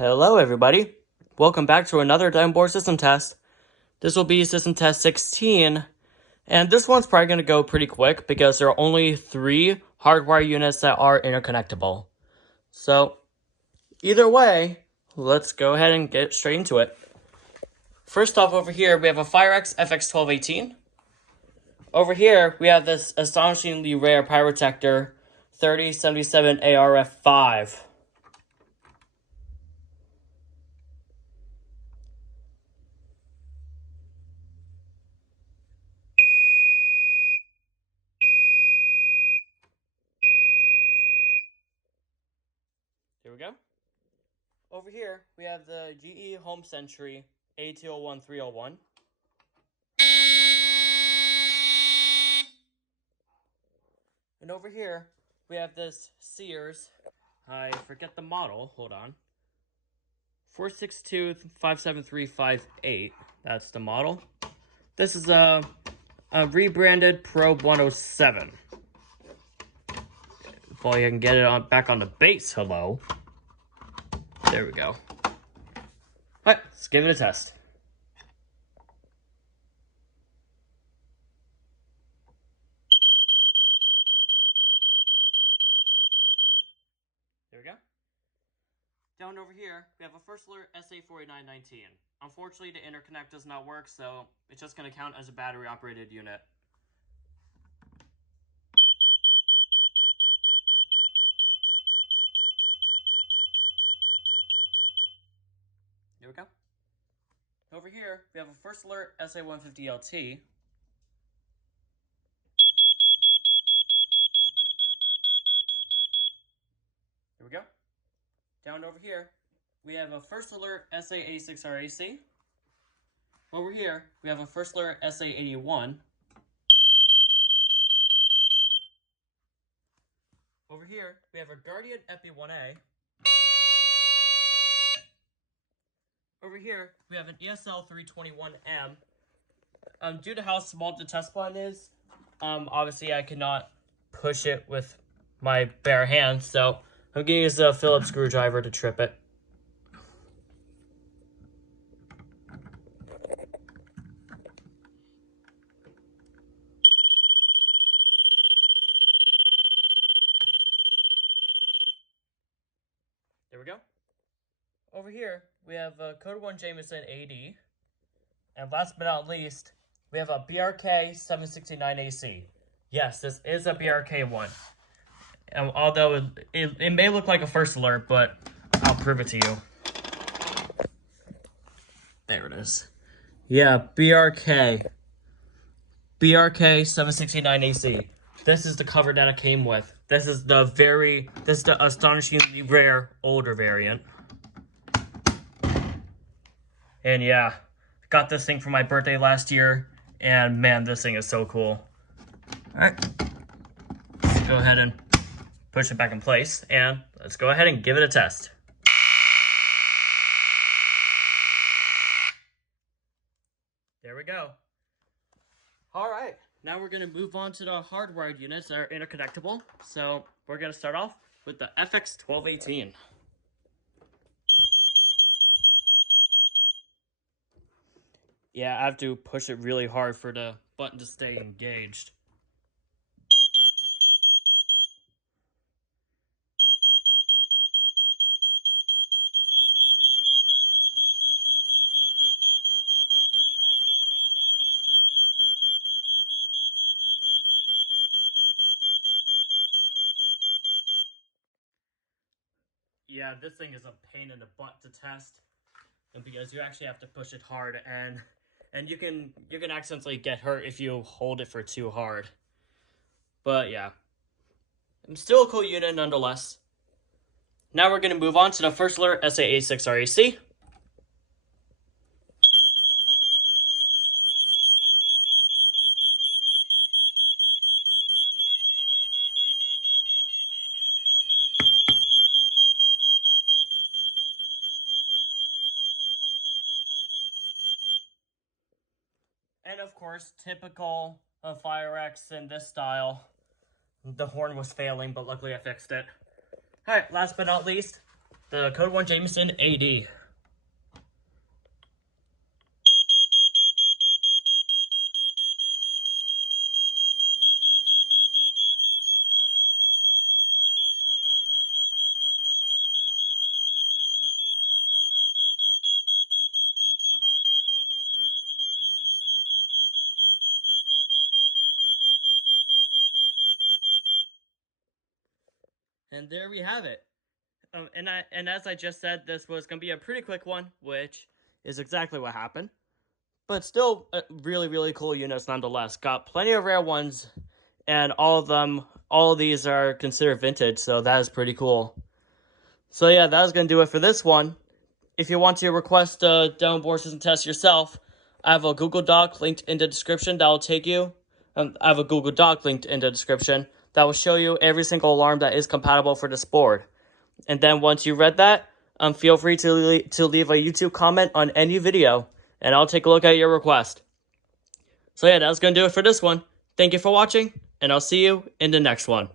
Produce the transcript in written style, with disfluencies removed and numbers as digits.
Hello everybody, welcome back to another board system test. This will be system test 16, and this one's probably going to go pretty quick because there are only 3 hardwire units that are interconnectable. So, either way, let's go ahead and get straight into it. First off, over here we have a FireX FX1218. Over here we have this astonishingly rare Pyrotector 3077 ARF5. Here we go. Over here, we have the GE Home Century AT01301. And over here, we have this Sears, I forget the model, hold on, 462-57358, that's the model. This is a rebranded Probe 107. If only I can get it back on the base, hello. There we go. Alright, let's give it a test. There we go. Down over here, we have a First Alert SA4919. Unfortunately, the interconnect does not work, so it's just going to count as a battery-operated unit. There we go. Over here, we have a First Alert SA150LT. There we go. Down over here, we have a First Alert SA86RAC. Over here, we have a First Alert SA81. Over here, we have a Guardian Epi-1A. Over here, we have an ESL321M. Due to how small the test plan is, obviously I cannot push it with my bare hands, so I'm going to use a Phillips screwdriver to trip it. There we go. Over here, we have a Code 1 Jameson AD. And last but not least, we have a BRK 769AC. Yes, this is a BRK one. And although it may look like a First Alert, but I'll prove it to you. There it is. Yeah, BRK 769AC. This is the cover that it came with. This is the astonishingly rare older variant. And yeah, got this thing for my birthday last year, and man, this thing is so cool. Alright, let's go ahead and push it back in place, and let's go ahead and give it a test. There we go. Alright, now we're going to move on to the hardwired units that are interconnectable. So we're going to start off with the FX1218. Yeah, I have to push it really hard for the button to stay engaged. Yeah, this thing is a pain in the butt to test, and because you actually have to push it hard, and you can accidentally get hurt if you hold it for too hard. But yeah, it's still a cool unit nonetheless. Now we're going to move on to the First Alert SA86RAC. And of course, typical of FireX in this style, the horn was failing, but luckily I fixed it. Alright, last but not least, The code one Jameson AD. And there we have it. And as I just said, this was going to be a pretty quick one, which is exactly what happened. But still, really cool units nonetheless. Got plenty of rare ones, and all of these are considered vintage, so that is pretty cool. So yeah, that was going to do it for this one. If you want to request a downboard system test yourself, I have a Google Doc linked in the description that will take you. I have a Google Doc linked in the description that will show you every single alarm that is compatible for this board. And then once you read that, feel free to leave a YouTube comment on any video, and I'll take a look at your request. So yeah, that's going to do it for this one. Thank you for watching, and I'll see you in the next one.